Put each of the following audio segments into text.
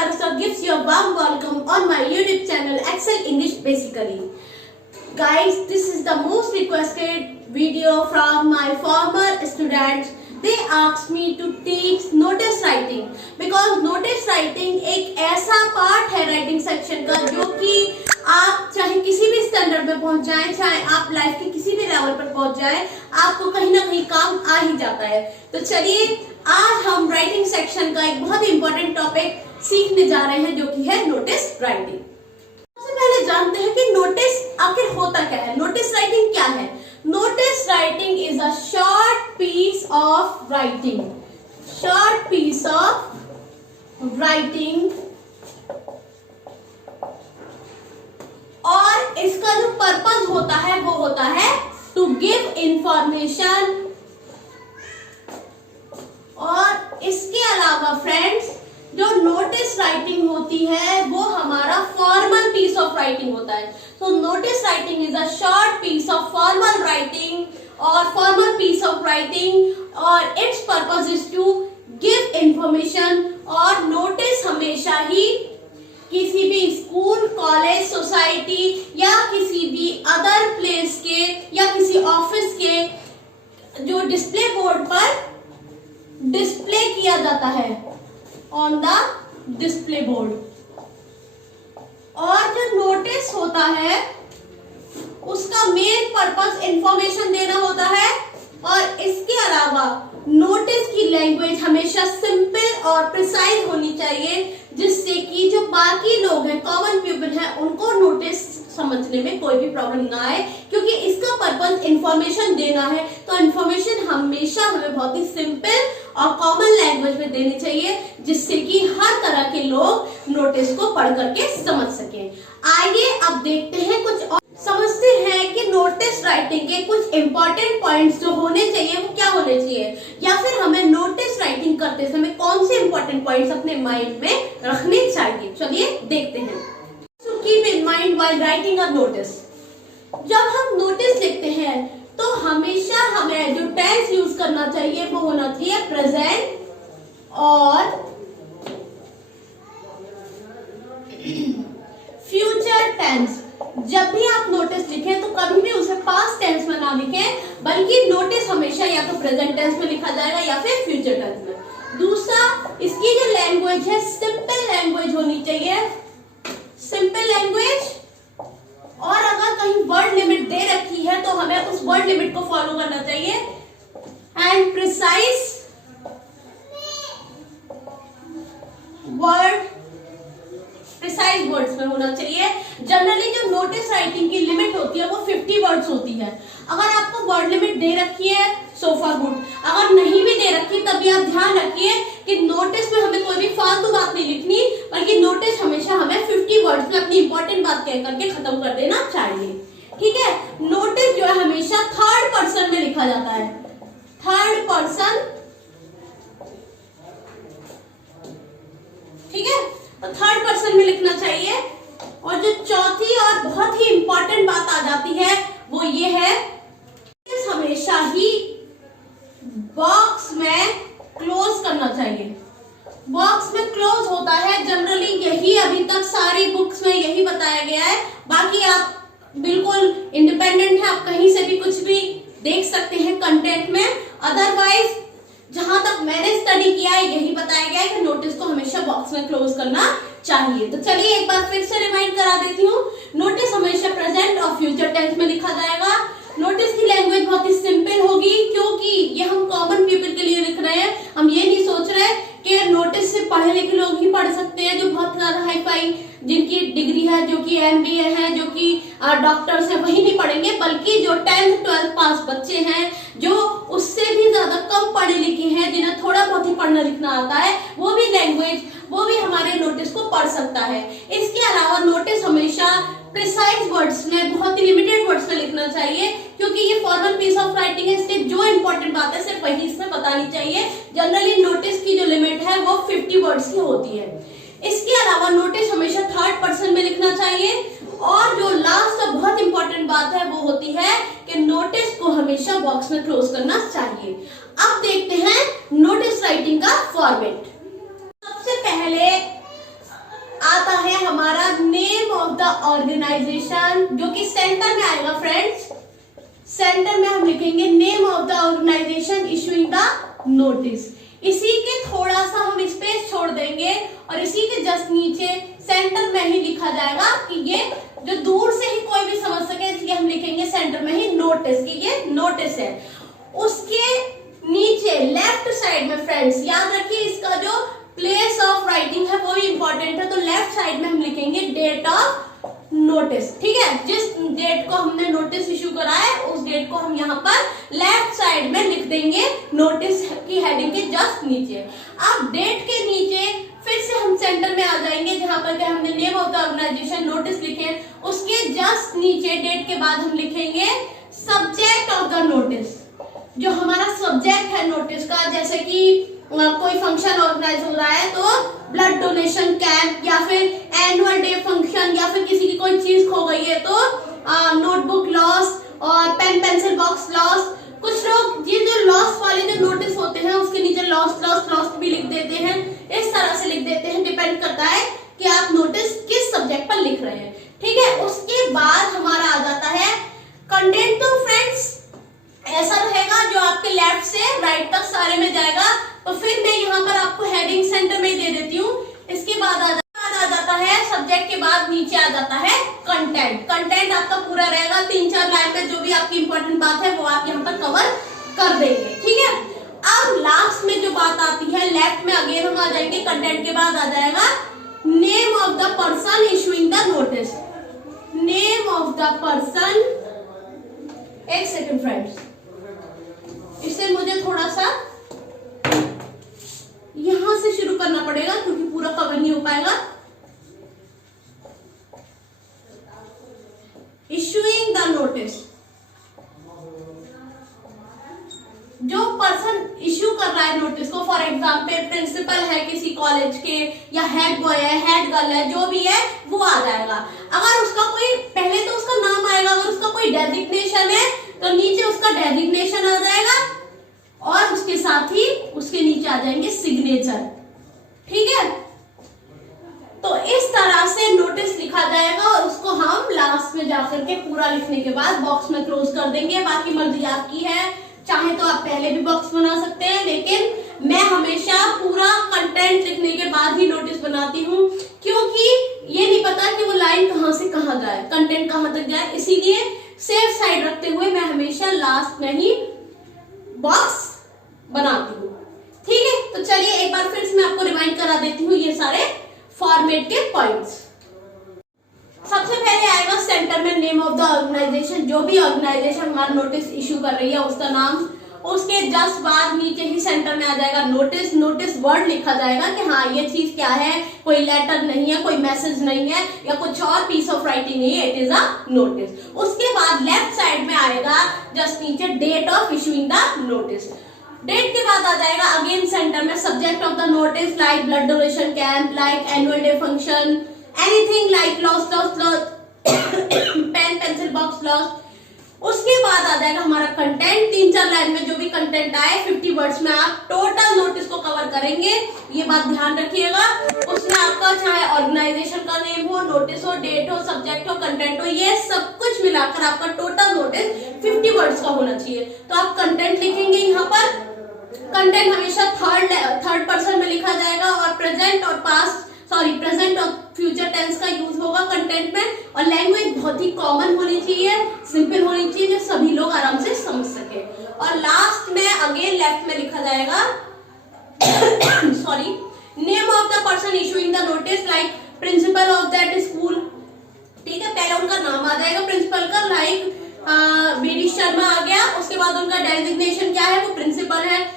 Saraswat gives you a warm welcome on my YouTube channel Excel English Basically. Guys, this is the most requested video from my former students. They asked me to teach notice writing because notice writing एक ऐसा part है writing section का जो कि आप चाहे किसी भी स्टैंडर्ड में पहुंच जाएं, चाहे आप लाइफ के किसी भी लेवल पर पहुंच जाएं, आपको कहीं ना कहीं काम आ ही जाता है। तो चलिए आज हम राइटिंग सेक्शन का एक बहुत ही इंपॉर्टेंट टॉपिक सीखने जा रहे हैं जो कि है नोटिस राइटिंग। सबसे पहले जानते हैं कि नोटिस आखिर होता क्या है, नोटिस राइटिंग क्या है। Notice writing is a short piece of writing, short piece of writing, और इसका जो पर्पस होता है वो होता है टू गिव इंफॉर्मेशन। और इसके अलावा फ्रेंड्स जो नोटिस राइटिंग होती है वो हमारा फॉर्मल पीस ऑफ राइटिंग होता है। तो notice writing is a short piece of formal writing और फॉर्मल पीस ऑफ राइटिंग, और it's purpose is to give information. और नोटिस हमेशा ही किसी भी स्कूल, कॉलेज, सोसाइटी या किसी भी अदर प्लेस के या किसी ऑफिस के जो डिस्प्ले बोर्ड पर डिस्प्ले किया जाता है ऑन द डिस्प्ले बोर्ड। और जो नोटिस होता है उसका मेन पर्पस इंफॉर्मेशन देना होता है। और इसके अलावा नोटिस की लैंग्वेज हमेशा सिंपल और प्रिसाइज होनी चाहिए, जिससे कि जो बाकी लोग हैं, कॉमन पीपल हैं, उनको नोटिस समझने में कोई भी प्रॉब्लम ना आए, क्योंकि इसका पर्पस इंफॉर्मेशन देना है। तो इंफॉर्मेशन हमेशा हमें बहुत ही सिंपल और कॉमन लैंग्वेज में देनी चाहिए, जिससे कि हर तरह के लोग नोटिस को पढ़ करके समझ सकें। आइए अब देखते हैं कुछ और समझते हैं कि नोटिस राइटिंग के कुछ इंपॉर्टेंट पॉइंट्स जो होने चाहिए वो क्या होने चाहिए, या फिर हमें नोटिस राइटिंग करते समय कौन से इंपॉर्टेंट पॉइंट्स अपने माइंड में रखने चाहिए। चलिए देखते हैं। So keep in mind while writing a notice. जब हम नोटिस लिखते हैं तो हमेशा हमें जो टेंस यूज करना चाहिए वो होना चाहिए प्रेजेंट और फ्यूचर टेंस। जब भी आप नोटिस लिखें तो कभी भी उसे पास्ट टेंस में ना लिखें, बल्कि नोटिस हमेशा या तो प्रेजेंट टेंस में लिखा जाएगा या फिर फ्यूचर टेंस में। दूसरा, इसकी जो लैंग्वेज है सिंपल लैंग्वेज होनी चाहिए, सिंपल लैंग्वेज। और अगर कहीं वर्ड लिमिट दे रखी है तो हमें उस वर्ड लिमिट को फॉलो करना चाहिए। And precise word, precise words में होना चाहिए। जनरली जो नोटिस राइटिंग की लिमिट होती है वो 50 वर्ड्स होती है। अगर आपको वर्ड लिमिट दे रखी है सो फॉर गुड, अगर नहीं भी दे रखी तभी आप ध्यान रखिए कि नोटिस में हमें कोई भी फालतू बात नहीं लिखनी, बल्कि नोटिस हमेशा हमें 50 वर्ड्स में अपनी इंपॉर्टेंट बात कह करके खत्म कर देना चाहिए। ठीक है। नोटिस जो है हमेशा थर्ड पर्सन में लिखा जाता है, थर्ड पर्सन। ठीक है, तो थर्ड पर्सन में लिखना चाहिए। और जो चौथी और बहुत ही इंपॉर्टेंट बात आ जाती है वो ये है, हमेशा ही बॉक्स में क्लोज करना चाहिए। बॉक्स में क्लोज होता है जनरली, यही अभी तक सारी बुक्स में यही बताया गया है। बाकी आप बिल्कुल इंडिपेंडेंट है, आप कहीं से भी कुछ भी देख सकते हैं कंटेंट में। अदरवाइज जहां तक मैंने स्टडी किया है यही बताया गया है कि नोटिस को हमेशा बॉक्स में क्लोज करना चाहिए। तो चलिए एक बार फिर से रिमाइंड करा देती हूँ। नोटिस हमेशा प्रेजेंट और फ्यूचर टेंस में लिखा जाएगा। नोटिस की लैंग्वेज बहुत ही सिंपल होगी, क्योंकि ये हम कॉमन पीपल के लिए लिख रहे हैं। हम ये नहीं सोच रहे कि नोटिस से पढ़े लिखे लोग ही पढ़ सकते हैं, जो बहुत ज्यादा हाई फाई जिनकी डिग्री है, जो कि MBA है, जो कि डॉक्टर्स है, वही नहीं पढ़ेंगे, बल्कि जो 10th 12th पास बच्चे हैं, जो उससे भी ज्यादा कम पढ़े लिखे हैं, जिन्हें थोड़ा बहुत ही पढ़ना लिखना आता है, वो भी लैंग्वेज, वो भी हमारे नोटिस को पढ़ सकता है। इसके अलावा नोटिस हमेशा प्रिसाइज वर्ड्स में, बहुत ही लिमिटेड वर्ड्स में लिखना चाहिए, क्योंकि ये फॉर्मल पीस ऑफ राइटिंग है, इसलिए जो इंपॉर्टेंट बात है सिर्फ वही इसमें बतानी चाहिए। जनरली नोटिस की जो लिमिट है वो 50 वर्ड्स की होती है। इसके अलावा नोटिस हमेशा थर्ड पर्सन में लिखना चाहिए। और जो लास्ट और बहुत इंपॉर्टेंट बात है वो होती है कि नोटिस को हमेशा बॉक्स में क्लोज करना चाहिए। अब देखते हैं नोटिस राइटिंग का फॉर्मेट। सबसे पहले ऑर्गेनाइजेशन, जो कि सेंटर में आएगा फ्रेंड्स। सेंटर में हम लिखेंगे name of the organisation issuing the notice. इसी के थोड़ा सा हम स्पेस छोड़ देंगे और इसी के जस्ट नीचे सेंटर में ही लिखा जाएगा कि ये जो दूर से ही कोई भी समझ सके, इसलिए हम लिखेंगे सेंटर में ही नोटिस कि ये नोटिस है। उसके नीचे लेफ्ट साइड में फ्रेंड्स याद रखिए, इसका जो प्लेस ऑफ राइटिंग है वो भी इंपॉर्टेंट है। तो लेफ्ट साइड में हम लिखेंगे डेट ऑफ नोटिस। ठीक है, जिस डेट को हमने नोटिस इशू करा है उस डेट को हम यहाँ पर लेफ्ट साइड में लिख देंगे नोटिस की हेडिंग के जस्ट नीचे। अब डेट के नीचे फिर से हम सेंटर में आ जाएंगे, जहां पर के हमने name of the organisation notice लिखे, उसके जस्ट नीचे डेट के बाद हम लिखेंगे सब्जेक्ट ऑफ द नोटिस। जो हमारा सब्जेक्ट है नोटिस का, जैसे कि कोई फंक्शन ऑर्गेनाइज हो रहा है तो ब्लड डोनेशन कैंप, या फिर एनुअल डे फंक्शन, या फिर किसी की कोई चीज खो गई है तो नोटबुक लॉस और पेन पेंसिल बॉक्स लॉस। कुछ लोग ये जो लॉस वाले जो नोटिस होते हैं उसके नीचे लॉस लॉस लॉस भी लिख देते हैं, इस तरह से लिख देते हैं। डिपेंड करता है कि आप नोटिस किस सब्जेक्ट पर लिख रहे हैं। ठीक है, उसके बाद हमारा आ जाता है कंटेंट। तो फ्रेंड्स ऐसा रहेगा जो आपके लेफ्ट से राइट तक सारे में जाएगा। तो फिर मैं यहाँ पर आपको हेडिंग सेंटर में ही दे देती हूँ। इसके बाद आ जाता है सब्जेक्ट के बाद नीचे आ जाता है कंटेंट। कंटेंट आपका पूरा रहेगा, 3-4 लाइन में जो भी आपकी इंपॉर्टेंट बात है वो आप यहाँ पर कवर कर देंगे। ठीक है, अब लास्ट में जो बात आती है लेफ्ट में अगेन हम आ जाएंगे, कंटेंट के बाद आ जाएगा name of the person issuing the notice. Name of the person, एक सेकेंड फ्रेंड्स, इससे मुझे थोड़ा सा यहां से शुरू करना पड़ेगा क्योंकि पूरा कवर नहीं हो पाएगा। इशूइंग द नोटिस, जो पर्सन इशू कर रहा है नोटिस को, फॉर एग्जाम्पल प्रिंसिपल है किसी कॉलेज के, या हेड बॉय है, हेड गर्ल है, जो भी है वो आ जाएगा। अगर उसका कोई पहले तो उसका नाम आएगा, अगर उसका कोई डेजिग्नेशन है तो नीचे उसका डेजिग्नेशन आ जाएगा और उसके साथ ही उसके नीचे आ जाएंगे सिग्नेचर। ठीक है, तो इस तरह से नोटिस लिखा जाएगा और उसको हम लास्ट में जाकर के पूरा लिखने के बाद बॉक्स में क्लोज कर देंगे। बाकी मर्जी आपकी है, चाहे तो आप पहले भी बॉक्स बना सकते हैं, लेकिन मैं हमेशा पूरा कंटेंट लिखने के बाद ही नोटिस बनाती हूँ, क्योंकि ये नहीं पता कि वो लाइन कहाँ से कहाँ जाए, कंटेंट कहाँ तक जाए। इसीलिए सेफ साइड रखते हुए मैं हमेशा लास्ट में ही बॉक्स बनाती हूँ। ठीक है, तो चलिए एक बार फिर से मैं आपको रिमाइंड करा देती हूँ ये सारे फॉर्मेट के पॉइंट्स। सबसे पहले आएगा सेंटर में नेम ऑफ द ऑर्गेनाइजेशन, जो भी ऑर्गेनाइजेशन हमारा नोटिस इशू कर रही है उसका नाम। उसके जस्ट बाद नीचे ही सेंटर में आ जाएगा नोटिस। नोटिस वर्ड लिखा जाएगा कि हाँ ये चीज क्या है, कोई लेटर नहीं है, कोई मैसेज नहीं है, या कुछ और पीस ऑफ राइटिंग नहीं है, इट इज अ नोटिस। उसके बाद लेफ्ट साइड में आएगा जस्ट नीचे date of issuing the notice. Date के बाद आ जाएगा अगेन सेंटर में subject of the notice, like blood donation camp, like annual day function, anything like loss pen pencil box loss. उसके बाद आ जाएगा हमारा कंटेंट। 3-4 लाइन में जो भी कंटेंट आए 50 वर्ड्स में आप टोटल नोटिस को कवर करेंगे, ये बात ध्यान रखिएगा। उसमें आपका चाहे ऑर्गेनाइजेशन का नेम हो, नोटिस हो, डेट हो, सब्जेक्ट हो, कंटेंट हो, ये सब कुछ मिलाकर आपका टोटल नोटिस 50 वर्ड्स का होना चाहिए। तो आप कंटेंट लिखेंगे यहाँ पर। कंटेंट हमेशा थर्ड पर्सन में लिखा जाएगा और प्रेजेंट और फ्यूचर टेंस का यूज होगा कंटेंट में। और लैंग्वेज बहुत ही कॉमन होनी चाहिए, सिंपल होनी चाहिए, जो सभी लोग आराम से समझ सके। और लास्ट में अगेन लेफ्ट में लिखा जाएगा name of the person issuing the notice, like principle of that school. ठीक है, पहले उनका नाम आ जाएगा प्रिंसिपल का, लाइक बीडी शर्मा आ गया। उसके बाद उनका डेजिग्नेशन क्या है, वो प्रिंसिपल है।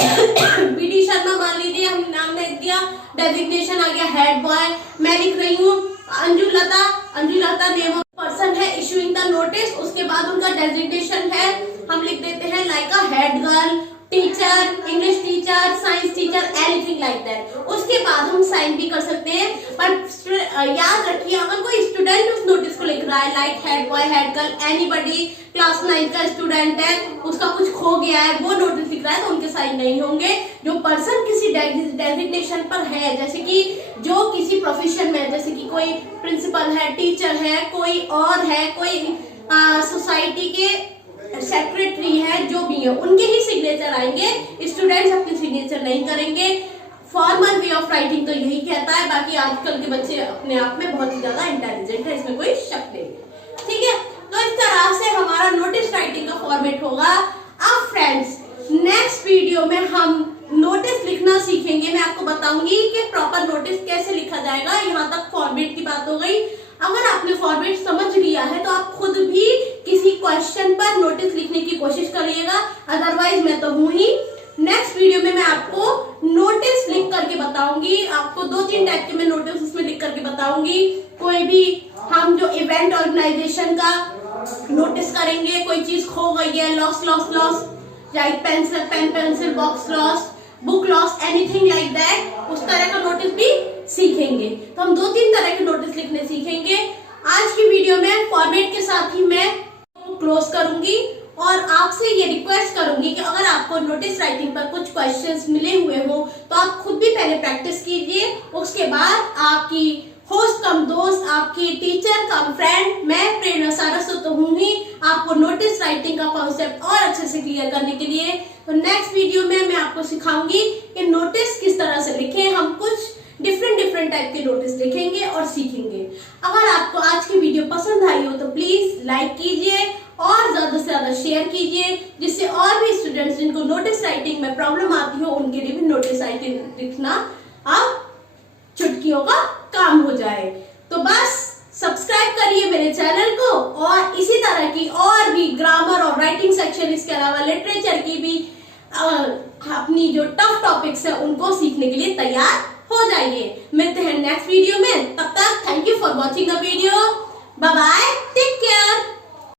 बीडी शर्मा मान लीजिए, हम नाम लिख दिया, डेजिग्नेशन आ गया हेड बॉय। मैं लिख रही हूँ अंजू लता नेम ऑफ पर्सन है इशूइंग द नोटिस। उसके बाद उनका डेजिग्नेशन है, हम लिख देते हैं like a head girl, teacher, English teacher, science teacher, anything like that. उसके बाद हम साइन भी कर सकते हैं, पर याद रखिए अगर कोई स्टूडेंट उस नोटिस को लिख रहा है, like head boy, head girl, anybody, class 9 का स्टूडेंट है, उसका कुछ खो गया है, वो नोटिस लिख रहा है, तो उनके साइन नहीं होंगे। जो पर्सन किसी डेजिग्नेशन पर है, जैसे कि जो किसी प्रोफेशन में, जैसे कि कोई प्रिंसिपल है, टीचर है, कोई और है, कोई सोसाइटी के सेक्रेटरी है, जो भी है, उनके ही सिग्नेचर आएंगे। स्टूडेंट्स अपने सिग्नेचर नहीं करेंगे। फॉर्मल वे ऑफ राइटिंग तो यही कहता है। बाकी आजकल के बच्चे अपने आप में बहुत ही ज्यादा इंटेलिजेंट है, इसमें कोई शक नहीं है। ठीक है, तो इस तरह से हमारा नोटिस राइटिंग का फॉर्मेट होगा। अब फ्रेंड्स, नेक्स्ट वीडियो में हम नोटिस लिखना सीखेंगे। मैं आपको बताऊंगी कि प्रॉपर नोटिस कैसे लिखा जाएगा। यहाँ तक फॉर्मेट की बात हो गई। अगर आपने फॉर्मेट समझ लिया है तो आप खुद भी किसी क्वेश्चन पर नोटिस लिखने की कोशिश करिएगा, अदरवाइज मैं तो हूं ही। नेक्स्ट वीडियो में मैं आपको नोटिस लिख करके बताऊंगी। आपको 2-3 टाइप के मैं नोटिस उसमें लिख करके बताऊंगी। कोई भी हम जो इवेंट ऑर्गेनाइजेशन का नोटिस करेंगे, कोई चीज खो गई है, loss, like pen pencil box loss, book loss, anything like that, उस तरह का नोटिस भी सीखेंगे। तो हम 2-3 तरह के नोटिस लिखने सीखेंगे। आज की वीडियो में फॉर्मेट के साथ ही मैं क्लोज करूंगी और आपसे ये रिक्वेस्ट करूंगी कि अगर आपको नोटिस राइटिंग पर कुछ क्वेश्चंस मिले हुए हो तो आप खुद भी पहले प्रैक्टिस कीजिए। उसके बाद आपकी होस्ट कम दोस्त, आपकी टीचर कम फ्रेंड, मैं प्रेरणा सारस्वत तो हूँ ही, आपको नोटिस राइटिंग का कॉन्सेप्ट और अच्छे से क्लियर करने के लिए। तो नेक्स्ट वीडियो में मैं आपको सिखाऊंगी कि नोटिस किस तरह से लिखें। हम कुछ डिफरेंट टाइप के नोटिस लिखेंगे और सीखेंगे। अगर आपको आज की वीडियो पसंद आई हो तो प्लीज लाइक कीजिए और ज्यादा से ज्यादा शेयर कीजिए, जिससे और भी स्टूडेंट्स जिनको नोटिस राइटिंग में प्रॉब्लम आती हो उनके लिए भी नोटिस राइटिंग लिखना अब चुटकियों का काम हो जाए। तो बस सब्सक्राइब करिए मेरे चैनल को और इसी तरह की और भी ग्रामर और राइटिंग सेक्शन, इसके अलावा लिटरेचर की भी अपनी जो टफ टॉपिक्स है उनको सीखने के लिए तैयार हो जाइए। मिलते हैं नेक्स्ट वीडियो में, तब तक thank you for watching the video.